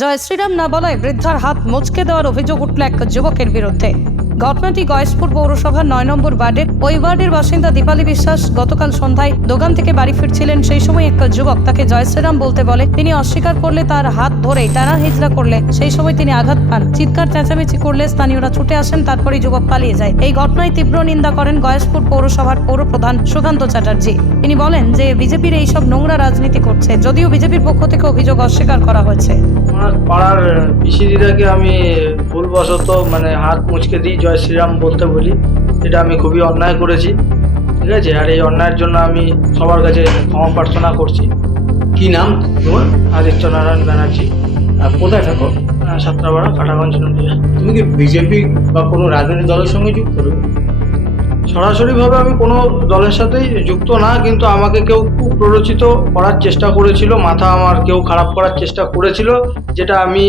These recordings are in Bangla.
জয় শ্রীরাম না বলায় বৃদ্ধার হাত মুচকে দেওয়ার অভিযোগ উঠল এক যুবকের বিরুদ্ধে। ঘটনাটি গয়েশপুর পৌরসভার নয় নম্বর ওয়ার্ডের ওই ওয়ার্ডের বাসিন্দা দীপালি বিশ্বাস গতকাল সন্ধ্যায় দোকান থেকে বাড়ি ফিরছিলেন। সেই সময় এক যুবক তাকে জয় শ্রীরাম বলতে বলে, তিনি অস্বীকার করলে তার হাত ধরে টানা হিজড়া করলে, সেই সময় তিনি আঘাত পান। চিৎকার, চেঁচামেচি করলে স্থানীয়রা ছুটে আসেন, তারপরেই যুবক পালিয়ে যায়। এই ঘটনায় তীব্র নিন্দা করেন গয়েশপুর পৌরসভার পৌর প্রধান সুকান্ত চ্যাটার্জি। তিনি বলেন যে, বিজেপির এইসব নোংরা রাজনীতি করছে, যদিও বিজেপির পক্ষ থেকে অভিযোগ অস্বীকার করা হয়েছে। পাড়ার পিসি দিদাকে আমি ভুলবশত মানে হাত মুচকে দিই জয় শ্রীরাম বলতে বলি। এটা আমি খুবই অন্যায় করেছি ঠিক আছে? আর এই অন্যায়ের জন্য আমি সবার কাছে ক্ষমা প্রার্থনা করছি। কি নাম? তোমার? আদিত্য নারায়ণ ব্যানার্জি। আর কোথায় থাকো? আহ, সাতরাপাড়া কাটাগঞ্জ নদীয়া। তুমি কি বিজেপি বা কোনো রাজনৈতিক দলের সঙ্গে যুক্ত? সরাসরিভাবে আমি কোনো দলের সাথেই যুক্ত না কিন্তু আমাকে কেউ খুব প্ররোচিত করার চেষ্টা করেছিল মাথা আমার কেউ খারাপ করার চেষ্টা করেছিল যেটা আমি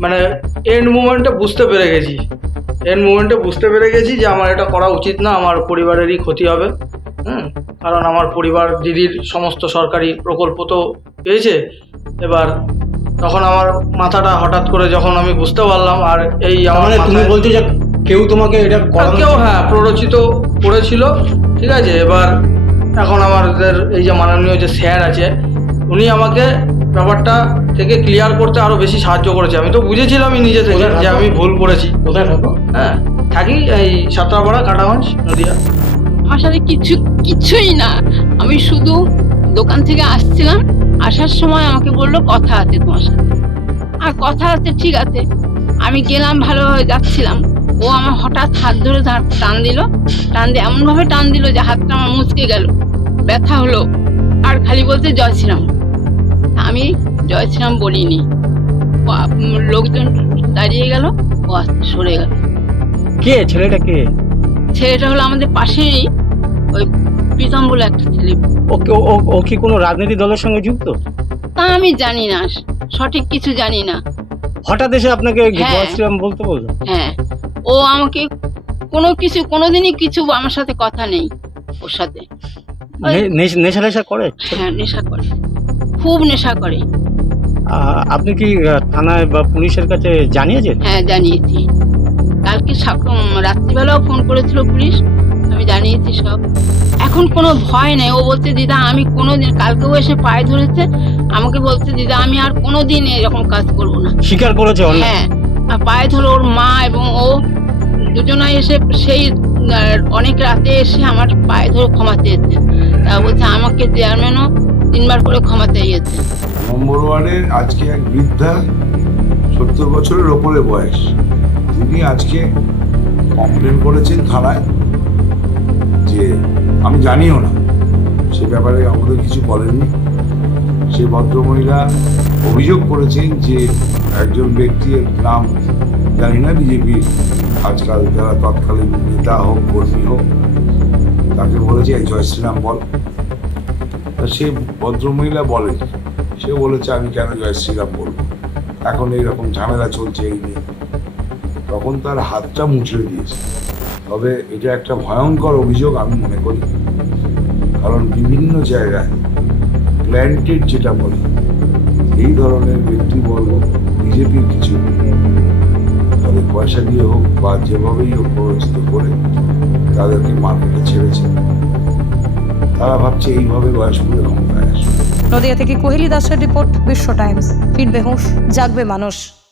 মানে এন্ড মুমেন্টে বুঝতে পেরে গেছি। এন্ড মুমেন্টে বুঝতে পেরে গেছি যে আমার এটা করা উচিত না আমার পরিবারেরই ক্ষতি হবে হুম? কারণ আমার পরিবার দিদির সমস্ত সরকারি প্রকল্প তো পেয়েছে। এবার তখন আমার মাথাটা হঠাৎ করে যখন আমি বুঝতে পারলাম আর এই আমার মানে তুমি বলছো যে কেউ তোমাকে এটা করানো কেউ হ্যাঁ প্ররোচিত করেছিল ঠিক আছে? এবার এখন আমাদের এই যে মাননীয় যে স্যার আছে উনি আমাকে ব্যাপারটা থেকে ক্লিয়ার করতে আরও বেশি সাহায্য করেছে। আমি তো বুঝেছিলামই নিজে থেকে যে আমি ভুল করেছি। কোথায় থাকো? হ্যাঁ থাকি এই সাতরাপাড়া কাটাগঞ্জ নদিয়া। আমার সাথে কিছু কিছুই না। আমি শুধু দোকান থেকে আসছিলাম আসার সময় আমাকে বলল কথা আছে তোমার সাথে। আর কথা আছে ঠিক আছে। আমি গেলাম ভালোভাবে যাচ্ছিলাম। ও আমার হঠাৎ হাত ধরে টান দিল। টান দিয়ে এমনভাবে টান দিল যে হাতটা আমার মুচকে গেল। ব্যথা হলো। আর খালি বলতে জয় শ্রীরাম। আমি জয় শ্রীরাম বলিনি। লোকজন দাঁড়িয়ে গেল ও সরে গেল। কে? ছেলেটা কে? ছেলেটা হলো আমাদের পাশেরই ওই প্রীতম বলে একটা ছেলে। ও কে- ও- ও- ও কি কোনো রাজনৈতিক দলের সঙ্গে যুক্ত? তা আমি জানি না সঠিক কিছু জানি না। হঠাৎ এসে আপনাকে হ্যাঁ। জয় শ্রীরাম বলতে বলল? হ্যাঁ। ও আমাকে কোনো কিছু কোনোদিনই কিছু আমার সাথে কথা নেই ওর সাথে। নেশা নেশা করে? হ্যাঁ নেশা করে। খুব নেশা করে। আপনি কি থানায় বা পুলিশের কাছে জানিয়েছেন? হ্যাঁ জানিয়েছি। কালকে রাত্রিবেলাও ফোন করেছিল পুলিশ। আমি জানিয়েছি সব। এখন কোনো ভয় নেই। ও বলছে দিদা আমি কোনো দিন কালকেও এসে পায়ে ধরেছে। আমাকে বলছে দিদা আমি আর কোনো দিন এরকম কাজ করব না। স্বীকার করেছে হ্যাঁ পায়ে ধরে ওর মা এবং ও দুজনাই এসে সেই অনেক রাতে এসে আমার পায়ে ধরে ক্ষমা চেয়েছে। তা বলছে আমাকে চেয়ারম্যানও তিনবার করে ক্ষমা চাইয়েছে। নম্বর ওয়ার্ডের আজকে এক বৃদ্ধা সত্তর বছরের ওপরে বয়স। তিনি আজকে কমপ্লেন করেছেন থানায় যে আমি জানিও না, সে ব্যাপারে আমাদের কিছু বলেননি। সে ভদ্রমহিলা অভিযোগ করেছেন যে একজন ব্যক্তির নাম জানি না, বিজেপির আজকাল যারা তৎকালীন নেতা হোক, কর্মী হোক, তাকে বলেছে এই জয় শ্রীরাম বল। তা সে ভদ্রমহিলা বলেন সে বলেছে, আমি কেন জয় শ্রীরাম বলব? এখন এইরকম ঝামেলা চলছে এই নিয়ে। তখন তার হাতটা মুচড়ে দিয়েছে। তবে এটা একটা ভয়ঙ্কর অভিযোগ আমি মনে করি। কারণ বিভিন্ন জায়গায় প্ল্যান্টেড যেটা বলে, এই ধরনের ব্যক্তিবর্গ বিজেপির কিছু পয়সা দিয়ে হোক বা যেভাবেই হোক প্ররোচিত করে তাদেরকে মার্কেটে ছেড়েছে। তারা ভাবছে এইভাবে বয়স বয়স্কদের ক্ষমতায় আসবে। নদিয়া থেকে কোহেলি দাসের রিপোর্ট বিশ্ব টাইমস। ফিরবে হুঁশ, জাগবে মানুষ।